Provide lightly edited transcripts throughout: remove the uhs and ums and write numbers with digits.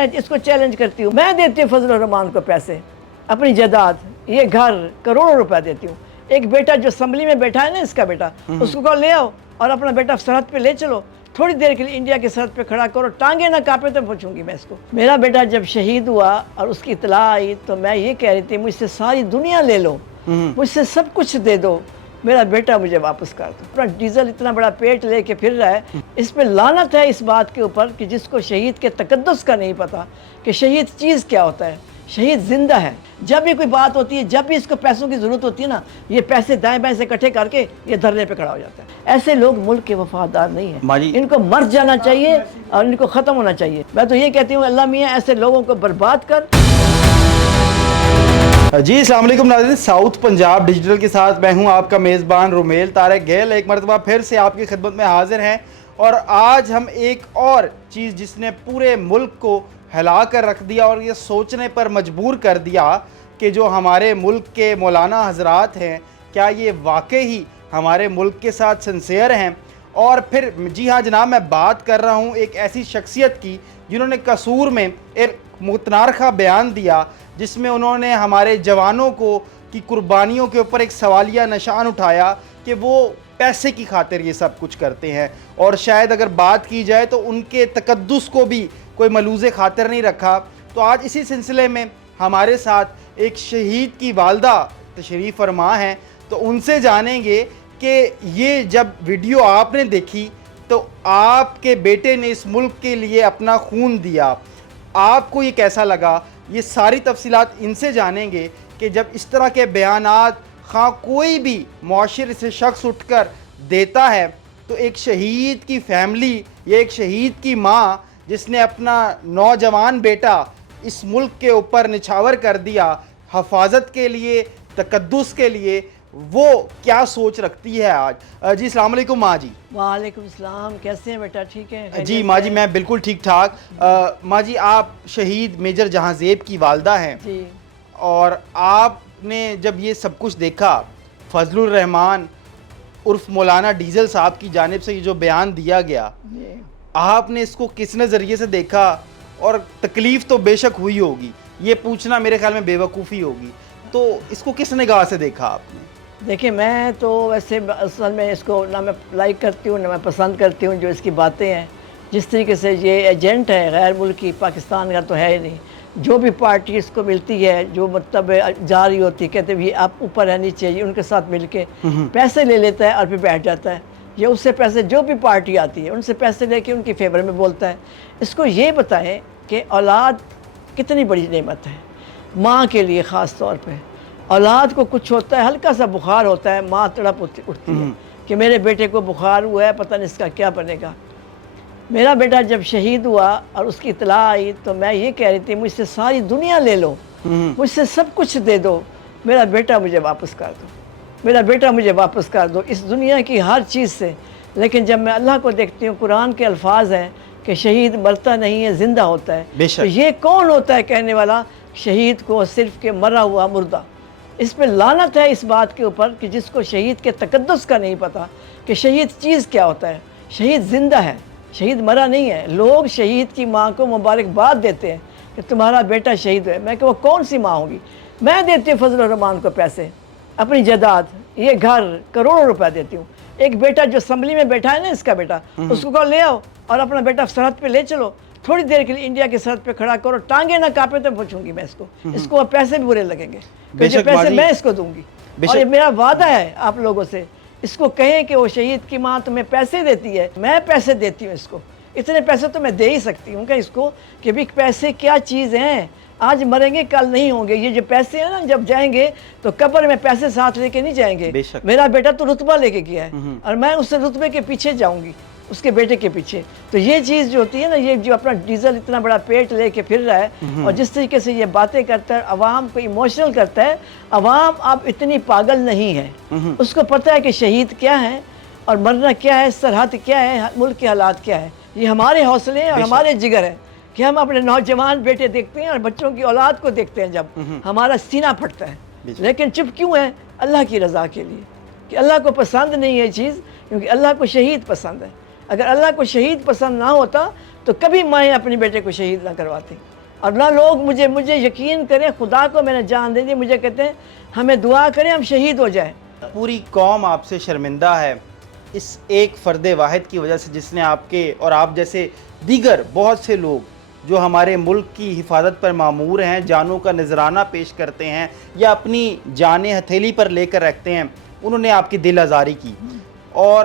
میں اس کو چیلنج کرتی ہوں، میں دیتی ہوں فضل الرحمان کو پیسے، اپنی جائیداد، یہ گھر کروڑوں روپے دیتی ہوں۔ ایک بیٹا جو اسمبلی میں بیٹھا ہے نا، اس کا بیٹا، اس کو لے آؤ اور اپنا بیٹا سرحد پہ لے چلو، تھوڑی دیر کے لیے انڈیا کی سرحد پہ کھڑا کرو، ٹانگیں نہ کانپے تو پوچھوں گی میں اس کو۔ میرا بیٹا جب شہید ہوا اور اس کی اطلاع آئی تو میں یہ کہہ رہی تھی مجھ سے ساری دنیا لے لو، مجھ سے سب کچھ دے دو، میرا بیٹا مجھے واپس کر دو۔ اپنا ڈیزل اتنا بڑا پیٹ لے کے پھر رہا ہے، اس پہ لعنت ہے اس بات کے اوپر کہ جس کو شہید کے تقدس کا نہیں پتا کہ شہید چیز کیا ہوتا ہے۔ شہید زندہ ہے، جب بھی کوئی بات ہوتی ہے، جب بھی اس کو پیسوں کی ضرورت ہوتی ہے نا، یہ پیسے دائیں بائیں سے اکٹھے کر کے یہ دھرنے پہ کھڑا ہو جاتا ہے۔ ایسے لوگ ملک کے وفادار نہیں ہیں، ان کو مر جانا چاہیے اور ان کو ختم ہونا چاہیے۔ میں تو یہ کہتی ہوں اللہ میاں ایسے لوگوں کو برباد کر۔ جی السلام علیکم ناظرین، ساؤتھ پنجاب ڈیجیٹل کے ساتھ میں ہوں آپ کا میزبان رومیل طارق گیل، ایک مرتبہ پھر سے آپ کی خدمت میں حاضر ہیں، اور آج ہم ایک اور چیز جس نے پورے ملک کو ہلا کر رکھ دیا اور یہ سوچنے پر مجبور کر دیا کہ جو ہمارے ملک کے مولانا حضرات ہیں کیا یہ واقعی ہمارے ملک کے ساتھ سنسیئر ہیں۔ اور پھر جی ہاں جناب، میں بات کر رہا ہوں ایک ایسی شخصیت کی جنہوں نے قصور میں ایک متناقض بیان دیا جس میں انہوں نے ہمارے جوانوں کو کی قربانیوں کے اوپر ایک سوالیہ نشان اٹھایا کہ وہ پیسے کی خاطر یہ سب کچھ کرتے ہیں، اور شاید اگر بات کی جائے تو ان کے تقدس کو بھی کوئی ملوث خاطر نہیں رکھا۔ تو آج اسی سلسلے میں ہمارے ساتھ ایک شہید کی والدہ تشریف فرما ہیں، تو ان سے جانیں گے کہ یہ جب ویڈیو آپ نے دیکھی تو آپ کے بیٹے نے اس ملک کے لیے اپنا خون دیا، آپ کو یہ کیسا لگا؟ یہ ساری تفصیلات ان سے جانیں گے کہ جب اس طرح کے بیانات خواہ کوئی بھی معاشرے سے شخص اٹھ کر دیتا ہے تو ایک شہید کی فیملی یا ایک شہید کی ماں جس نے اپنا نوجوان بیٹا اس ملک کے اوپر نچھاور کر دیا حفاظت کے لیے، تقدس کے لیے، وہ کیا سوچ رکھتی ہے آج۔ جی السلام علیکم ماں جی۔ وعلیکم السلام، کیسے ہیں بیٹا؟ ٹھیک ہے جی ماں جی، میں بالکل ٹھیک ٹھاک۔ ماں جی، آپ شہید میجر جہاں زیب کی والدہ ہیں جی، اور آپ نے جب یہ سب کچھ دیکھا، فضل الرحمان عرف مولانا ڈیزل صاحب کی جانب سے یہ جو بیان دیا گیا، آپ نے اس کو کس نظریے سے دیکھا؟ اور تکلیف تو بے شک ہوئی ہوگی، یہ پوچھنا میرے خیال میں بے وقوفی ہوگی، تو اس کو کس نگاہ سے دیکھا آپ نے؟ دیکھیں میں تو ویسے اصل میں اس کو نہ میں لائک کرتی ہوں نہ میں پسند کرتی ہوں جو اس کی باتیں ہیں، جس طریقے سے یہ ایجنٹ ہے غیر ملکی، پاکستان کا تو ہے ہی نہیں، جو بھی پارٹی اس کو ملتی ہے، جو مطلب جا رہی ہوتی ہے، کہتے ہیں یہ آپ اوپر ہے نیچے، یہ ان کے ساتھ مل کے پیسے لے لیتا ہے اور پھر بیٹھ جاتا ہے، یہ اس سے پیسے، جو بھی پارٹی آتی ہے ان سے پیسے لے کے ان کی فیور میں بولتا ہے۔ اس کو یہ بتائیں کہ اولاد کتنی بڑی نعمت ہے ماں کے لیے، خاص طور پہ اولاد کو کچھ ہوتا ہے، ہلکا سا بخار ہوتا ہے، ماں تڑپ اٹھتی ہے کہ میرے بیٹے کو بخار ہوا ہے، پتہ نہیں اس کا کیا بنے گا۔ میرا بیٹا جب شہید ہوا اور اس کی اطلاع آئی تو میں یہ کہہ رہی تھی مجھ سے ساری دنیا لے لو، مجھ سے سب کچھ دے دو، میرا بیٹا مجھے واپس کر دو، میرا بیٹا مجھے واپس کر دو اس دنیا کی ہر چیز سے۔ لیکن جب میں اللہ کو دیکھتی ہوں، قرآن کے الفاظ ہیں کہ شہید مرتا نہیں ہے، زندہ ہوتا ہے، تو یہ کون ہوتا ہے کہنے والا شہید کو صرف کہ مرا ہوا مردہ؟ اس پہ لعنت ہے اس بات کے اوپر کہ جس کو شہید کے تقدس کا نہیں پتا کہ شہید چیز کیا ہوتا ہے۔ شہید زندہ ہے، شہید مرا نہیں ہے۔ لوگ شہید کی ماں کو مبارکباد دیتے ہیں کہ تمہارا بیٹا شہید ہے، میں کہ وہ کون سی ماں ہوگی؟ میں دیتی ہوں فضل الرحمان کو پیسے، اپنی جائیداد، یہ گھر کروڑوں روپے دیتی ہوں۔ ایک بیٹا جو اسمبلی میں بیٹھا ہے نا، اس کا بیٹا، اس کو لے آؤ اور اپنا بیٹا سرحد پہ لے چلو، تھوڑی دیر کے لیے انڈیا کی سرحد پہ کھڑا کرو، ٹانگیں نہ کانپے تو پوچھوں گی میں اس کو پیسے بھی برے لگیں گے، کیونکہ پیسے میں اس کو دوں گی، اور یہ میرا وعدہ ہے آپ لوگوں سے۔ اس کو کہیں کہ وہ شہید کی ماں تمہیں پیسے دیتی ہے، میں پیسے دیتی ہوں اس کو، اتنے پیسے تو میں دے ہی سکتی ہوں کہ اس کو کہ بھی پیسے کیا چیز ہیں، آج مریں گے کل نہیں ہوں گے۔ یہ جو پیسے ہیں نا، جب جائیں گے تو قبر میں پیسے ساتھ لے کے نہیں جائیں گے۔ میرا بیٹا تو رتبہ لے کے گیا ہے اور میں اس سے رتبے کے پیچھے جاؤں گی، اس کے بیٹے کے پیچھے۔ تو یہ چیز جو ہوتی ہے نا، یہ جو اپنا ڈیزل اتنا بڑا پیٹ لے کے پھر رہا ہے اور جس طریقے سے یہ باتیں کرتا ہے، عوام کو ایموشنل کرتا ہے، عوام اب اتنی پاگل نہیں ہے، اس کو پتہ ہے کہ شہید کیا ہے اور مرنا کیا ہے، سرحد کیا ہے، ملک کے حالات کیا ہے۔ یہ ہمارے حوصلے ہیں اور ہمارے جگر ہیں کہ ہم اپنے نوجوان بیٹے دیکھتے ہیں اور بچوں کی اولاد کو دیکھتے ہیں، جب ہمارا سینہ پھٹتا ہے۔ لیکن چپ کیوں ہے؟ اللہ کی رضا کے لیے، کہ اللہ کو پسند نہیں ہے یہ چیز، کیونکہ اللہ کو شہید پسند ہے۔ اگر اللہ کو شہید پسند نہ ہوتا تو کبھی مائیں اپنے بیٹے کو شہید نہ کرواتی. اور نہ لوگ مجھے یقین کریں, خدا کو میں نے جان دے دی, مجھے کہتے ہیں ہمیں دعا کریں ہم شہید ہو جائیں. پوری قوم آپ سے شرمندہ ہے اس ایک فرد واحد کی وجہ سے, جس نے آپ کے اور آپ جیسے دیگر بہت سے لوگ جو ہمارے ملک کی حفاظت پر مامور ہیں, جانوں کا نذرانہ پیش کرتے ہیں یا اپنی جانیں ہتھیلی پر لے کر رکھتے ہیں, انہوں نے آپ کی دل آزاری کی اور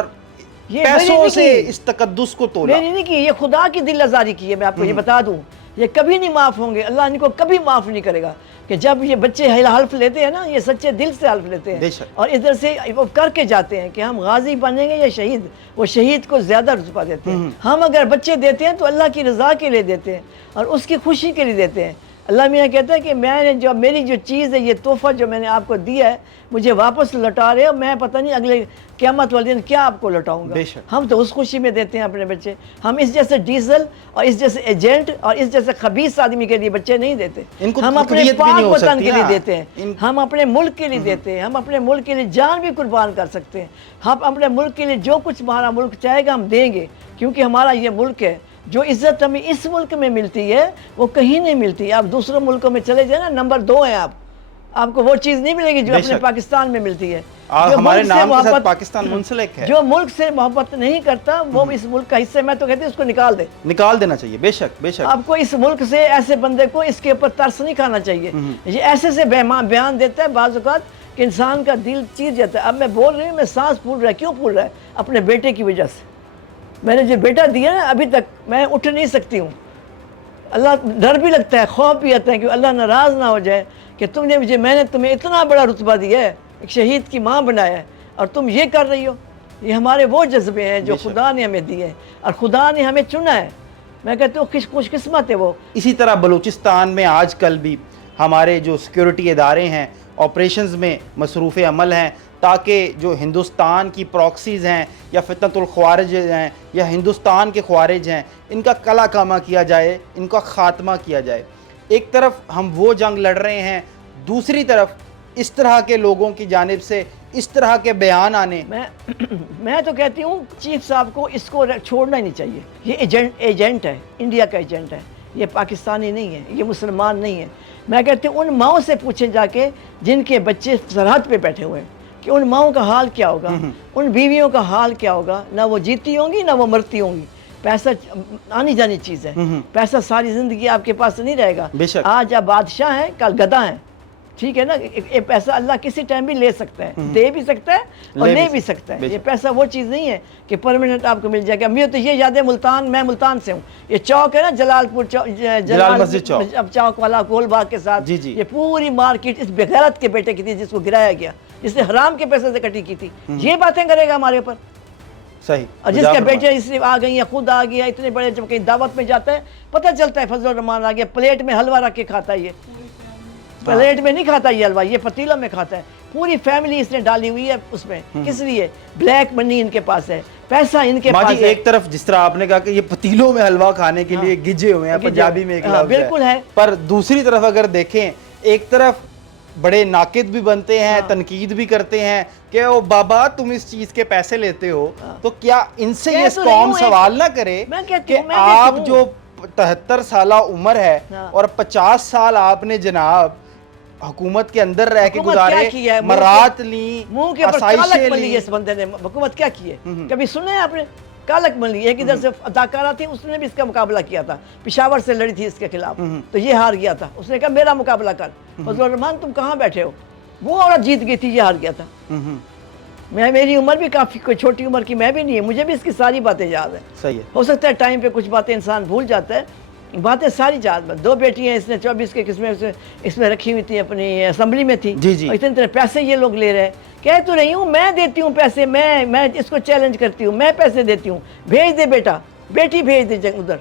پیسوں سے اس تقدس کو تولا. میری نہیں کی, یہ خدا کی دل آزاری کی ہے. میں آپ کو یہ بتا دوں, یہ کبھی نہیں معاف ہوں گے, اللہ ان کو کبھی معاف نہیں کرے گا. کہ جب یہ بچے حلف لیتے ہیں نا, یہ سچے دل سے حلف لیتے ہیں اور ادھر سے وہ کر کے جاتے ہیں کہ ہم غازی بنیں گے یا شہید, وہ شہید کو زیادہ رتبہ دیتے ہیں. ہم اگر بچے دیتے ہیں تو اللہ کی رضا کے لیے دیتے ہیں اور اس کی خوشی کے لیے دیتے ہیں. اللہ میاں کہتا ہے کہ میں نے جو میری جو چیز ہے, یہ تحفہ جو میں نے آپ کو دیا ہے, مجھے واپس لوٹا رہے ہو, میں پتہ نہیں اگلے قیامت والے دن کیا آپ کو لوٹاؤں گا. ہم تو اس خوشی میں دیتے ہیں اپنے بچے. ہم اس جیسے ڈیزل اور اس جیسے ایجنٹ اور اس جیسے خبیث آدمی کے لیے بچے نہیں دیتے. ہم اپنے پاک وطن کے لیے دیتے ہیں, ہم اپنے ملک کے لیے دیتے ہیں, ہم اپنے ملک کے لیے جان بھی قربان کر سکتے ہیں. ہم اپنے ملک کے لیے جو کچھ ہمارا ملک چاہے گا ہم دیں گے, کیونکہ ہمارا یہ ملک ہے. جو عزت ہمیں اس ملک میں ملتی ہے وہ کہیں نہیں ملتی. آپ دوسرے ملکوں میں چلے جائیں نا, نمبر 2 ہیں آپ کو وہ چیز نہیں ملے گی جو اپنے پاکستان میں ملتی ہے. ہمارے نام کے ساتھ پاکستان منسلک ہے. جو ملک سے محبت نہیں کرتا وہ اس ملک کا حصہ, میں تو کہتی ہوں اس کو نکال دینا چاہیے. بے شک بے شک. آپ کو اس ملک سے ایسے بندے کو اس کے اوپر ترس نہیں کھانا چاہیے. یہ ایسے سے بیان دیتا ہے بعض اوقات کہ انسان کا دل چیر جاتا ہے. اب میں بول رہی ہوں, میں سانس پھول رہا ہے. کیوں پھول رہا ہے؟ اپنے بیٹے کی وجہ سے. میں نے جو بیٹا دیا نا, ابھی تک میں اٹھ نہیں سکتی ہوں. اللہ ڈر بھی لگتا ہے, خوف بھی آتا ہے کہ اللہ ناراض نہ ہو جائے کہ میں نے تمہیں اتنا بڑا رتبہ دیا ہے, ایک شہید کی ماں بنایا ہے اور تم یہ کر رہی ہو. یہ ہمارے وہ جذبے ہیں جو خدا نے ہمیں دیے اور خدا نے ہمیں چنا ہے. میں کہتی ہوں خوش قسمت ہے وہ. اسی طرح بلوچستان میں آج کل بھی ہمارے جو سیکیورٹی ادارے ہیں آپریشنز میں مصروف عمل ہیں تاکہ جو ہندوستان کی پراکسیز ہیں یا فتنۃ الخوارج ہیں یا ہندوستان کے خوارج ہیں, ان کا کلا کامہ کیا جائے, ان کا خاتمہ کیا جائے. ایک طرف ہم وہ جنگ لڑ رہے ہیں, دوسری طرف اس طرح کے لوگوں کی جانب سے اس طرح کے بیان آنے. میں تو کہتی ہوں چیف صاحب کو اس کو چھوڑنا ہی نہیں چاہیے. یہ ایجنٹ ہے, انڈیا کا ایجنٹ ہے, یہ پاکستانی نہیں ہے, یہ مسلمان نہیں ہے. میں کہتی ہوں ان ماؤں سے پوچھیں جا کے جن کے بچے سرحد پہ بیٹھے ہوئے ہیں کہ ان ماؤں کا حال کیا ہوگا, ان بیویوں کا حال کیا ہوگا. نہ وہ جیتی ہوں گی نہ وہ مرتی ہوں گی. پیسہ آنی جانی چیز ہے, پیسہ ساری زندگی آپ کے پاس نہیں رہے گا. آج آپ بادشاہ ہیں, کل گدھا ہیں, ٹھیک ہے نا. یہ پیسہ اللہ کسی ٹائم بھی لے سکتا ہے, دے بھی سکتا ہے اور لے بھی سکتا ہے. یہ پیسہ وہ چیز نہیں ہے کہ پرماننٹ آپ کو مل جائے گا. مجھے تو یہ یاد ہے ملتان, میں ملتان سے ہوں, یہ چوک ہے نا جلال پور جلال مسجد چوک والا گول باغ کے ساتھ, یہ پوری مارکیٹ اس بغیرت کے بیٹے کی تھی جس کو گرایا گیا, جس نے حرام کے پیسے سے کٹی کی تھی. یہ باتیں کرے گا ہمارے اوپر. صحیح. اور جس کے بیٹے اس لیے آ گئی ہیں, خود آ گیا, اتنے بڑے جب کہیں دعوت میں جاتا ہے پتہ چلتا ہے فضل الرحمان آ گیا, پلیٹ میں حلوہ رکھ کے کھاتا ہے. یہ پلیٹ میں نہیں کھاتا یہ حلوہ, یہ پتیلہ میں کھاتا ہے. پوری فیملی اس نے ڈالی ہوئی ہے اس میں. کس لیے؟ بلیک منی ان کے پاس ہے, پیسہ ان کے پاس ہے. ایک طرف جس طرح آپ نے کہا کہ یہ پتیلوں میں حلوہ کھانے کے لیے گجے ہوئے ہیں, پنجابی میں ایک لفظ بالکل ہے, پر دوسری طرف اگر دیکھیں ایک طرف بڑے ناقد بھی بنتے ہیں, تنقید بھی کرتے ہیں کہ او بابا تم اس چیز کے پیسے لیتے ہو, تو کیا ان سے یہ قوم سوال نہ کرے کہ آپ جو 73 سالہ عمر ہے اور 50 سال آپ نے جناب حکومت کے اندر رہ کے گزارے, مرات لی, منہ کے اوپر کالک ملی اس بندے نے. حکومت کیا کی ہے کبھی سنے ہیں آپ نے؟ کالک ملی. ایک ادھر سے اداکارہ تھی, اس نے بھی اس کا مقابلہ کیا تھا, پشاور سے لڑی تھی اس کے خلاف, تو یہ ہار گیا تھا. اس نے کہا میرا مقابلہ کر. فضل الرحمان تم کہاں بیٹھے ہو؟ وہ عورت جیت گئی تھی, یہ ہار گیا تھا. میری عمر بھی کافی کوئی چھوٹی عمر کی میں بھی نہیں ہے, مجھے بھی اس کی ساری باتیں یاد ہیں. صحیح ہے. ہو سکتا ہے ٹائم پہ کچھ باتیں انسان بھول جاتا ہے, باتیں ساری یاد. 2 بیٹی ہیں اس نے, 24 کے قسمیں اس میں رکھی ہوئی تھی, اپنی اسمبلی میں تھی. اتنے پیسے یہ لوگ لے رہے ہیں. کہہ تو رہی ہوں میں دیتی ہوں پیسے, میں اس کو چیلنج کرتی ہوں, میں پیسے دیتی ہوں. بھیج دے بیٹا, بیٹی بھیج دے ادھر.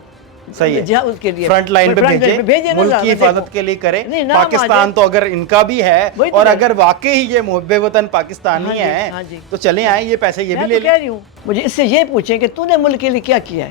صحیح ہے, جہاں اس کے لیے فرنٹ لائن پہ بھیجیں, ملک کی حفاظت کے لیے کریں. پاکستان تو اگر ان کا بھی ہے اور اگر واقعی یہ محب وطن پاکستانی ہیں تو چلیں آئیں, یہ پیسے یہ بھی لے لیں. کہہ رہی ہوں مجھے اس سے یہ پوچھیں کہ تو نے ملک کے لیے کیا کیا ہے.